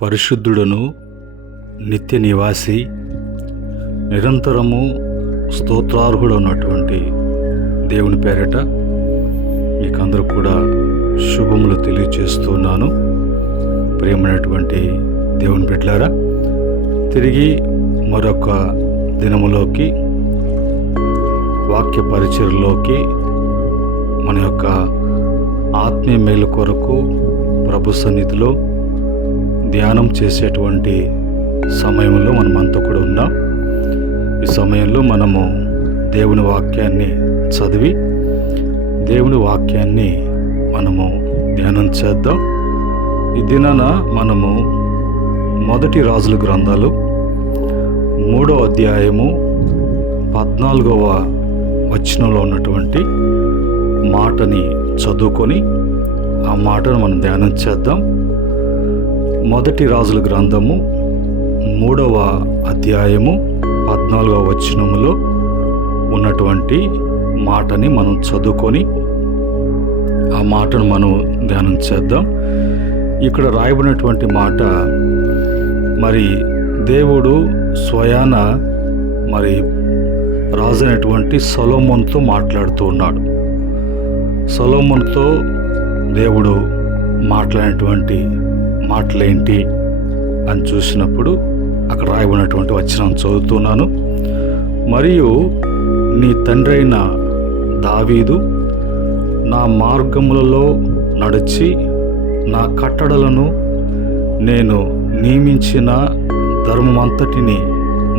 పరిశుద్ధుడును నిత్య నివాసి నిరంతరము స్తోత్రార్హుడు ఉన్నటువంటి దేవుని పేరట మీకందరూ కూడా శుభములు తెలియచేస్తున్నాను. ప్రియమైనటువంటి దేవుని బిడ్డలారా, తిరిగి మరొక దినములోకి వాక్య పరిచర్లోకి మన యొక్క ఆత్మీయ మేలు కొరకు ప్రభు సన్నిధిలో ధ్యానం చేసేటువంటి సమయంలో మనమంతా కూడా ఉన్నాం. ఈ సమయంలో మనము దేవుని వాక్యాన్ని చదివి దేవుని వాక్యాన్ని మనము ధ్యానం చేద్దాం. ఈ దినాన మనము మొదటి రాజుల గ్రంథాలు 3వ అధ్యాయము 14వ వచనంలో ఉన్నటువంటి మాటని చదువుకొని ఆ మాటను మనం ధ్యానం చేద్దాం. మొదటి రాజుల గ్రంథము 3వ అధ్యాయము 14వ వచనములో ఉన్నటువంటి మాటని మనం చదువుకొని ఆ మాటను మనం ధ్యానం చేద్దాం. ఇక్కడ రాయబడినటువంటి మాట, మరి దేవుడు స్వయాన మరి రాజైనటువంటి సొలొమోనుతో మాట్లాడుతూ ఉన్నాడు. సొలొమోనుతో దేవుడు మాట్లాడినటువంటి మాటలేంటి అని చూసినప్పుడు అక్కడ రాయబడినటువంటి వచనం చదువుతున్నాను. మరియు నీ తండ్రి అయిన దావీదు నా మార్గములలో నడిచి నా కట్టడలను నేను నియమించిన ధర్మమంతటిని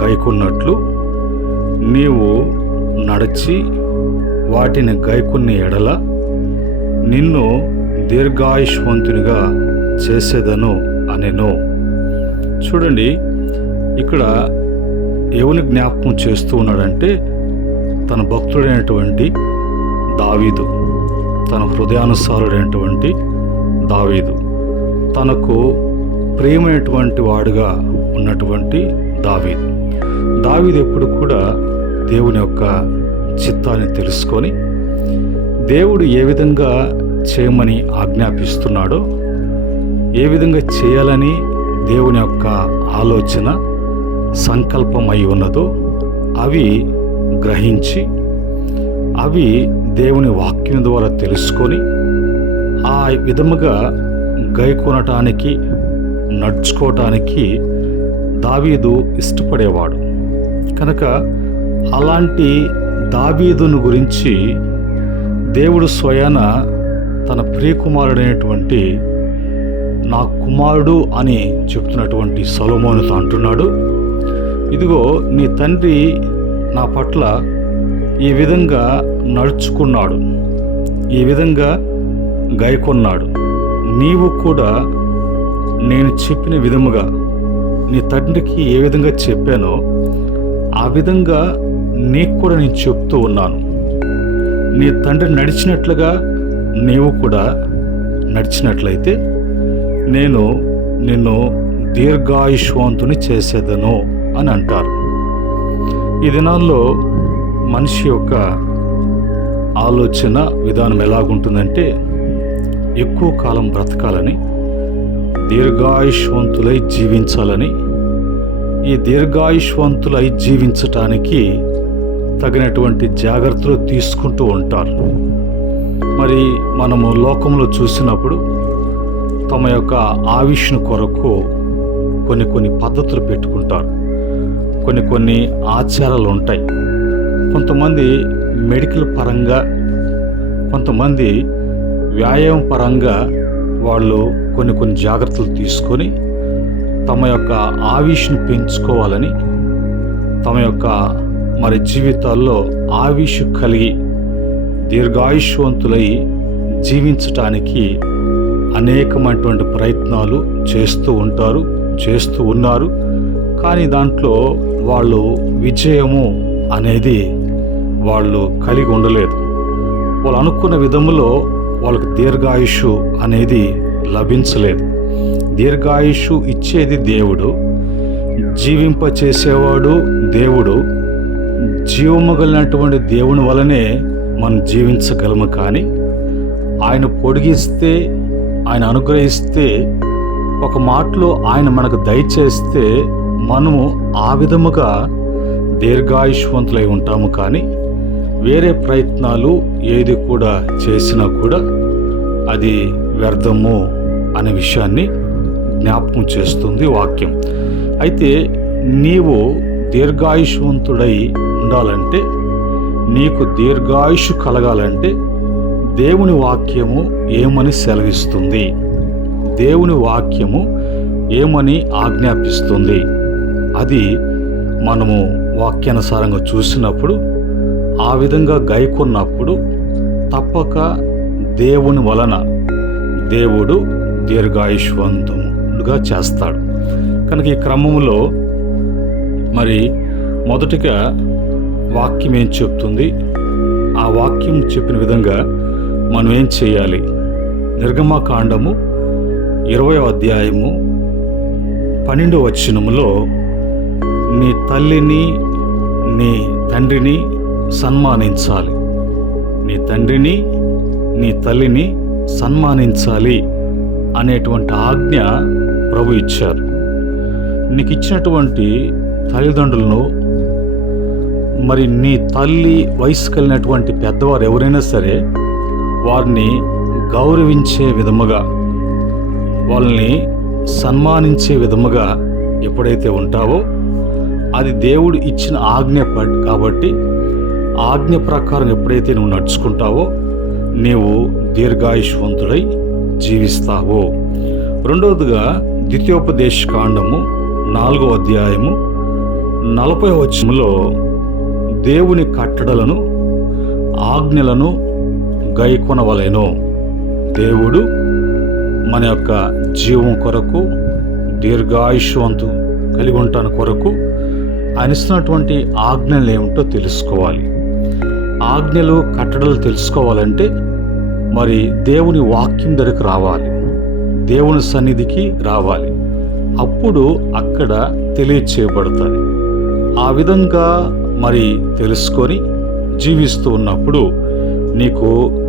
గైకొన్నట్లు నీవు నడిచి వాటిని గైకొన్న ఎడల నిన్ను దీర్ఘాయుష్వంతునిగా చేసేదను అనెను. చూడండి, ఇక్కడ ఎవరిని జ్ఞాపకం చేస్తూ ఉన్నాడంటే తన భక్తుడైనటువంటి దావీదు, తన హృదయానుసారుడైనటువంటి దావీదు, తనకు ప్రియమైనటువంటి వాడుగా ఉన్నటువంటి దావీదు. దావీదు ఎప్పుడు కూడా దేవుని యొక్క చిత్తాన్ని తెలుసుకొని దేవుడు ఏ విధంగా చేయమని ఆజ్ఞాపిస్తున్నాడో, ఏ విధంగా చేయాలని దేవుని యొక్క ఆలోచన సంకల్పం అయి ఉన్నదో అవి గ్రహించి అవి దేవుని వాక్యం ద్వారా తెలుసుకొని ఆ విధముగా గైకొనటానికి నడుచుకోవటానికి దావీదు ఇష్టపడేవాడు. కనుక అలాంటి దావీదును గురించి దేవుడు స్వయాన తన ప్రియకుమారుడైనటువంటి నా కుమారుడు అని చెప్తున్నటువంటి సొలొమోనుతో అంటున్నాడు, ఇదిగో నీ తండ్రి నా పట్ల ఈ విధంగా నడుచుకున్నాడు, ఈ విధంగా గైకొన్నాడు. నీవు కూడా నేను చెప్పిన విధముగా నీ తండ్రికి ఏ విధంగా చెప్పానో ఆ విధంగా నీకు కూడా నేను చెప్తూ ఉన్నాను. నీ తండ్రి నడిచినట్లుగా నీవు కూడా నడిచినట్లయితే నేను నిన్ను దీర్ఘాయుష్వంతుని చేసేదను అని అంటారు. ఈ దినాల్లో మనిషి యొక్క ఆలోచన విధానం ఎలాగుంటుందంటే ఎక్కువ కాలం బ్రతకాలని, దీర్ఘాయుష్వంతులై జీవించాలని, ఈ దీర్ఘాయుష్వంతులై జీవించటానికి తగినటువంటి జాగ్రత్తలు తీసుకుంటూ ఉంటారు. మరి మనము లోకంలో చూసినప్పుడు తమ యొక్క ఆయుష్ను కొరకు కొన్ని పద్ధతులు పెట్టుకుంటారు, కొన్ని ఆచారాలు ఉంటాయి. కొంతమంది మెడికల్ పరంగా, కొంతమంది వ్యాయామం పరంగా వాళ్ళు కొన్ని జాగ్రత్తలు తీసుకొని తమ యొక్క ఆయుష్ను పెంచుకోవాలని, తమ యొక్క మరి జీవితాల్లో ఆయుష్ కలిగి దీర్ఘాయుష్వంతులై జీవించటానికి అనేకమైనటువంటి ప్రయత్నాలు చేస్తూ ఉన్నారు. కానీ దాంట్లో వాళ్ళు విజయము అనేది వాళ్ళు కలిగి ఉండలేదు. వాళ్ళు అనుకున్న విధములో వాళ్ళకి దీర్ఘాయుషు అనేది లభించలేదు. దీర్ఘాయుషు ఇచ్చేది దేవుడు, జీవింపచేసేవాడు దేవుడు. జీవము కలిగినటువంటి దేవుని వలనే మనం జీవించగలము. కానీ ఆయన పొడిగిస్తే, ఆయన అనుగ్రహిస్తే ఒక మాటలో ఆయన మనకు దయచేస్తే మనము ఆ విధముగా దీర్ఘాయుష్వంతులై ఉంటాము. కానీ వేరే ప్రయత్నాలు ఏది కూడా చేసినా కూడా అది వ్యర్థము అనే విషయాన్ని జ్ఞాపకం చేస్తుంది వాక్యం. అయితే నీవు దీర్ఘాయుష్వంతుడై ఉండాలంటే, నీకు దీర్ఘాయుష్ కలగాలంటే దేవుని వాక్యము ఏమని సెలవిస్తుంది, దేవుని వాక్యము ఏమని ఆజ్ఞాపిస్తుంది, అది మనము వాక్యానుసారంగా చూసినప్పుడు, ఆ విధంగా గైకొన్నప్పుడు తప్పక దేవుని వలన దేవుడు దీర్ఘాయుష్వంతుడుగా చేస్తాడు. కనుక ఈ క్రమంలో మరి మొదటిగా వాక్యం ఏం చెప్తుంది, ఆ వాక్యం చెప్పిన విధంగా మనం ఏం చేయాలి? నిర్గమకాండము 20వ అధ్యాయము 12వ వచనములో నీ తల్లిని నీ తండ్రిని సన్మానించాలి, నీ తండ్రిని నీ తల్లిని సన్మానించాలి అనేటువంటి ఆజ్ఞ ప్రభు ఇచ్చారు. నీకు ఇచ్చినటువంటి తల్లిదండ్రులను, మరి నీ తల్లి వయసు కలిగినటువంటి పెద్దవారు ఎవరైనా సరే వారిని గౌరవించే విధముగా, వాళ్ళని సన్మానించే విధముగా ఎప్పుడైతే ఉంటావో అది దేవుడు ఇచ్చిన ఆజ్ఞ కాబట్టి ఆజ్ఞ ప్రకారం ఎప్పుడైతే నువ్వు నడుచుకుంటావో నీవు దీర్ఘాయుష్వంతుడై జీవిస్తావు. రెండవదిగా ద్వితీయోపదేశకాండము 4వ అధ్యాయము 40వ వచనములో దేవుని కట్టడలను ఆజ్ఞలను గైకొనవలెను. దేవుడు మన యొక్క జీవం కొరకు, దీర్ఘాయుష్వంతు కలిగి ఉండటాని కొరకు ఆయన ఇస్తున్నటువంటి ఆజ్ఞలు ఏమిటో తెలుసుకోవాలి. ఆజ్ఞలు కట్టడలు తెలుసుకోవాలంటే మరి దేవుని వాక్యం దగ్గరకు రావాలి, దేవుని సన్నిధికి రావాలి. అప్పుడు అక్కడ తెలియచేయబడతాయి. ఆ విధంగా మరి తెలుసుకొని జీవిస్తూ ఉన్నప్పుడు నీకు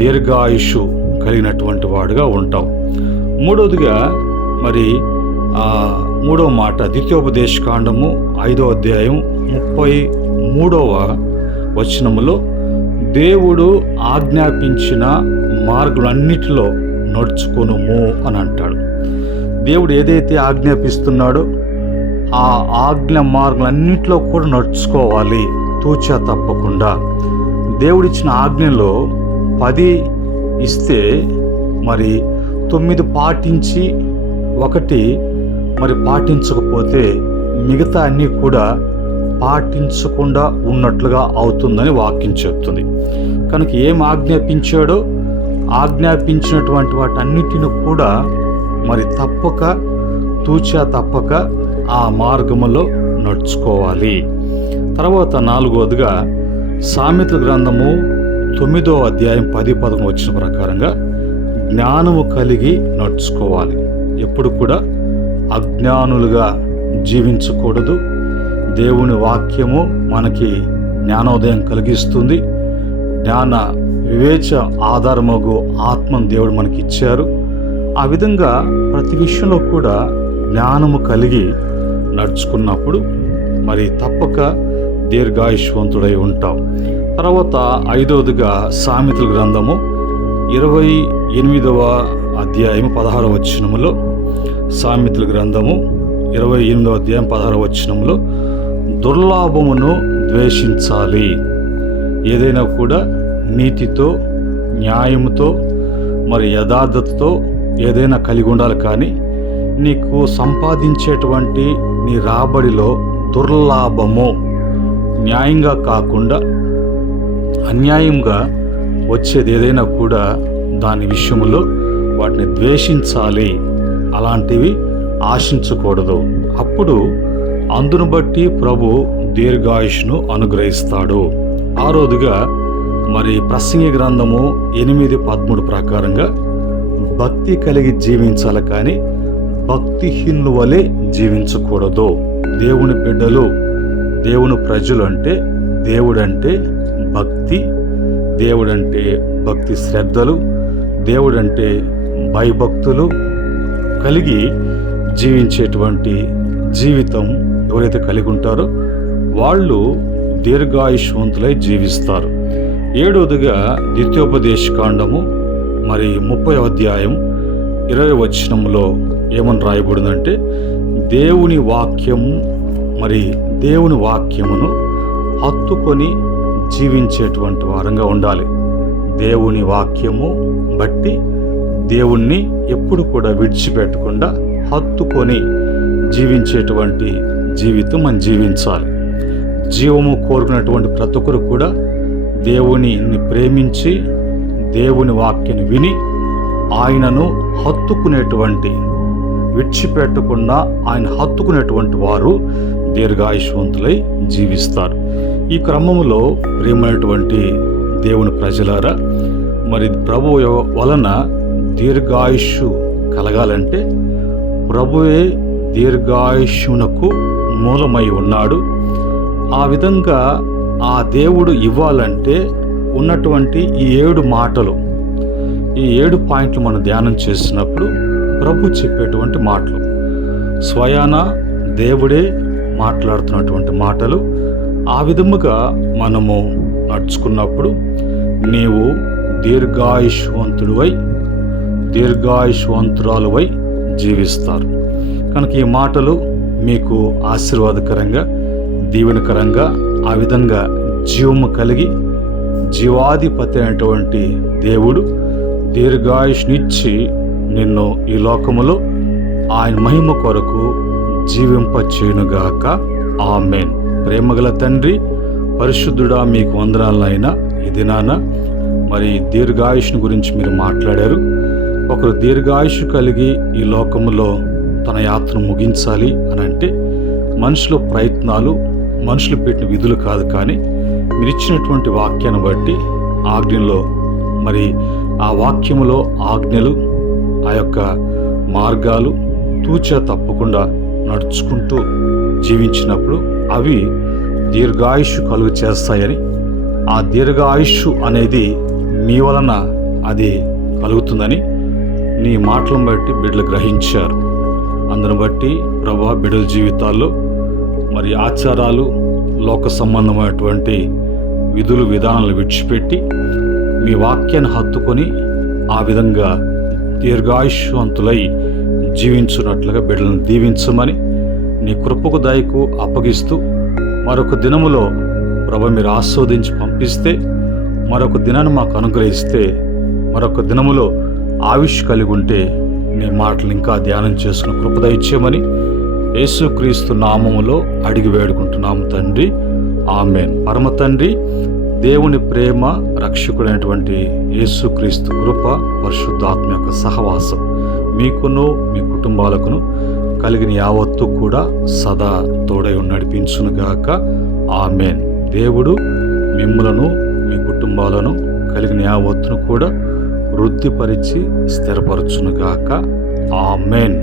దీర్ఘాయుషు కలిగినటువంటి వాడుగా ఉంటావు. మూడవదిగా మరి మూడవ మాట ద్వితీయోపదేశకాండము 5వ అధ్యాయం 33వ వచనములో దేవుడు ఆజ్ఞాపించిన మార్గాలన్నిటిలో నడుచుకొనుము అని అంటాడు. దేవుడు ఏదైతే ఆజ్ఞాపిస్తున్నాడో ఆ ఆజ్ఞ మార్గాలన్నిటిలో కూడా నడుచుకోవాలి, తూచా తప్పకుండా. దేవుడిచ్చిన ఆజ్ఞలో 10 ఇస్తే మరి 9 పాటించి 1 మరి పాటించకపోతే మిగతా అన్నీ కూడా పాటించకుండా ఉన్నట్లుగా అవుతుందని వాక్యం చెప్తుంది. కనుక ఏం ఆజ్ఞాపించాడో ఆజ్ఞాపించినటువంటి వాటన్నిటిని కూడా మరి తప్పక, తూచా తప్పక ఆ మార్గములో నడుచుకోవాలి. తర్వాత 4వదిగా సామెతల గ్రంథము 9వ అధ్యాయం 10-11 వచ్చిన ప్రకారంగా జ్ఞానము కలిగి నడుచుకోవాలి. ఎప్పుడు కూడా అజ్ఞానులుగా జీవించకూడదు. దేవుని వాక్యము మనకి జ్ఞానోదయం కలిగిస్తుంది. జ్ఞాన వివేచ ఆధారమగు ఆత్మను దేవుడు మనకి ఇచ్చారు. ఆ విధంగా ప్రతి విషయంలో కూడా జ్ఞానము కలిగి నడుచుకున్నప్పుడు మరి తప్పక దీర్ఘాయుష్వంతుడై ఉంటాం. తర్వాత 5వదిగా సామెతల గ్రంథము 28వ అధ్యాయం 16వ వచనములో, సామెతల గ్రంథము 28వ అధ్యాయం 16వ వచనములో దుర్లాభమును ద్వేషించాలి. ఏదైనా కూడా నీతితో, న్యాయముతో, మరి యథార్థతతో ఏదైనా కలిగి ఉండాలి. కానీ నీకు సంపాదించేటువంటి నీ రాబడిలో దుర్లాభము, న్యాయంగా కాకుండా అన్యాయంగా వచ్చేది ఏదైనా కూడా దాని విషయంలో వాటిని ద్వేషించాలి. అలాంటివి ఆశించకూడదు. అప్పుడు అందును బట్టి ప్రభు దీర్ఘాయుష్ను అనుగ్రహిస్తాడు. 6వదిగా మరి ప్రసంగి గ్రంథము 8:13 ప్రకారంగా భక్తి కలిగి జీవించాలి, కానీ భక్తిహీనుల వలె జీవించకూడదు. దేవుని బిడ్డలు, దేవుని ప్రజలు అంటే దేవుడంటే భక్తి, దేవుడంటే భక్తి శ్రద్ధలు, దేవుడంటే భయభక్తులు కలిగి జీవించేటువంటి జీవితం ఎవరైతే కలిగి ఉంటారో వాళ్ళు దీర్ఘాయుష్వంతులై జీవిస్తారు. 7వదిగా ద్వితీయోపదేశకాండము 30వ అధ్యాయం 20వ వచనంలో ఏమని రాయబడిందంటే, దేవుని వాక్యమును హత్తుకొని జీవించేటువంటి వారంగా ఉండాలి. దేవుని వాక్యము బట్టి దేవుణ్ణి ఎప్పుడు కూడా విడిచిపెట్టకుండా హత్తుకొని జీవించేటువంటి జీవితం మనం జీవించాలి. జీవము కోరుకున్నటువంటి ప్రతి ఒక్కరు కూడా దేవునిని ప్రేమించి దేవుని వాక్యాన్ని విని ఆయనను హత్తుకునేటువంటి, విడిచిపెట్టకుండా ఆయన హత్తుకునేటువంటి వారు దీర్ఘాయుష్వంతులై జీవిస్తారు. ఈ క్రమంలో ప్రియమైనటువంటి దేవుని ప్రజలారా, ప్రభువు వలన దీర్ఘాయుష్షు కలగాలంటే ప్రభువే దీర్ఘాయుష్యునకు మూలమై ఉన్నాడు. ఆ విధంగా ఆ దేవుడు ఇవ్వాలంటే ఉన్నటువంటి ఈ 7 మాటలు, ఈ 7 పాయింట్లు మనం ధ్యానం చేసినప్పుడు ప్రభు చెప్పేటువంటి మాటలు, స్వయాన దేవుడే మాట్లాడుతున్నటువంటి మాటలు. ఆ విధముగా మనము నడుచుకున్నప్పుడు నీవు దీర్ఘాయుష్వంతురాలువై జీవిస్తారు. కనుక ఈ మాటలు మీకు ఆశీర్వాదకరంగా, దీవెనకరంగా, ఆ విధంగా జీవము కలిగి జీవాధిపతి అయినటువంటి దేవుడు దీర్ఘాయుష్నిచ్చి నిన్ను ఈ లోకములో ఆయన మహిమ కొరకు జీవింపచేయునుగాక. ఆమేన్. ప్రేమగల తండ్రి, పరిశుద్ధుడా, మీకు వందనాలైనా ఈ దినాన దీర్ఘాయుష్ను గురించి మీరు మాట్లాడారు. ఒకరు దీర్ఘాయుష్ కలిగి ఈ లోకములో తన యాత్రను ముగించాలి అని అంటే మనుషుల ప్రయత్నాలు, మనుషులు పెట్టిన విధులు కాదు, కానీ మీరు ఇచ్చినటువంటి వాక్యాన్ని బట్టి ఆజ్ఞలో ఆ వాక్యములో ఆజ్ఞలు, ఆ యొక్క మార్గాలు తూచా తప్పకుండా నడుచుకుంటూ జీవించినప్పుడు అవి దీర్ఘాయుష్ కలుగు చేస్తాయని, ఆ దీర్ఘాయుష్ అనేది మీ వలన అది కలుగుతుందని నీ మాటలను బట్టి బిడ్డలు గ్రహించారు. అందును బట్టి ప్రభా, బిడ్డల జీవితాల్లో ఆచారాలు, లోక సంబంధమైనటువంటి విధులు విధానాలు విడిచిపెట్టి మీ వాక్యాన్ని హత్తుకొని ఆ విధంగా దీర్ఘాయుష్వంతులై జీవించున్నట్లుగా బిడ్డలను దీవించమని నీ కృపకు దయకు అప్పగిస్తూ, మరొక దినములో ప్రభు మీరు ఆస్వాదించి పంపిస్తే, మరొక దినాన్ని మాకు అనుగ్రహిస్తే, మరొక దినములో ఆయుష్ కలిగి ఉంటే నీ మాటలు ఇంకా ధ్యానం చేసుకుని కృప దయచేయమని యేసుక్రీస్తు నామములో అడిగి వేడుకుంటున్నాము తండ్రి. ఆమేన్. పరమ తండ్రి, దేవుని ప్రేమ, రక్షకుడైనటువంటి యేసుక్రీస్తు కృప, పరిశుద్ధాత్మ యొక్క సహవాసం మీకును మీ కుటుంబాలకును కలిగిన యావత్తు కూడా సదా తోడై నడిపించునుగాక. ఆమేన్. దేవుడు మిమ్ములను మీ కుటుంబాలను కలిగిన యావత్తును కూడా వృద్ధిపరిచి స్థిరపరచునుగాక. ఆమేన్.